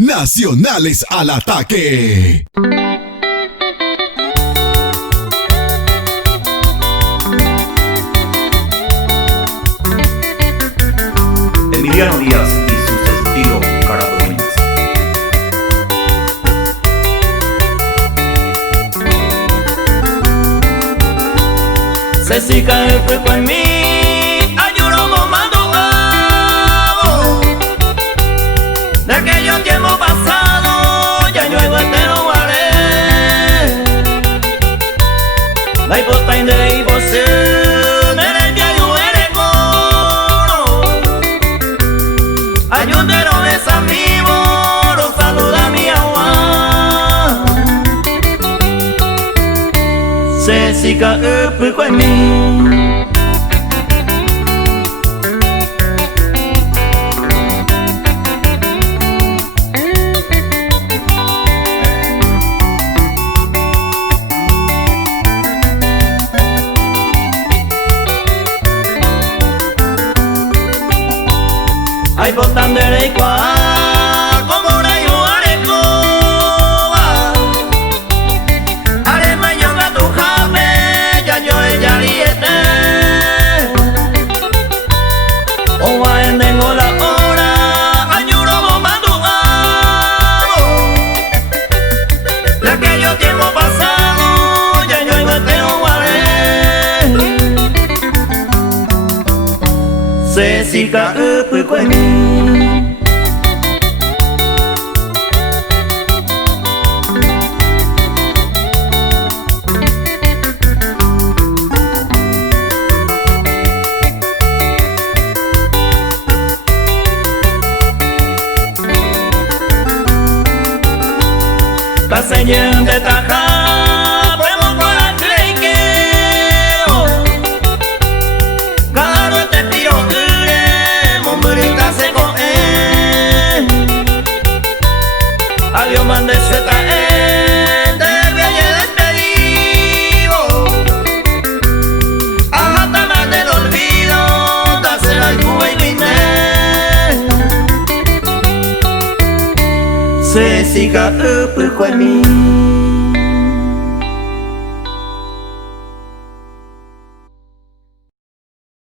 Nacionales al ataque. Emiliano Díaz y su sentido Caradueñas. Se cae el fuego en mí, ayuno comando de aquellos tiempos pasados, ya yo entero guaré. La hipoteca de iboción, eres mi ayuere coro. Ayúdero de San Vivo, saluda mi agua. Se cae el fuego en mí. Ay, botandere y cual, como una yuarecoa. Arema yo gato jame, ya yo ella liete. O a endengo la hora, añuro bombando amo. De aquellos tiempos pasados, ya yo entero guaré. Se siga fuego en mí. La señal de taja, podemos para cleiqueo. Claro, este piro se coge. Adiós, mande sueta, te viene despedido. Hasta más del olvido, dásela al cuba y vine. Se siga fuego en mí.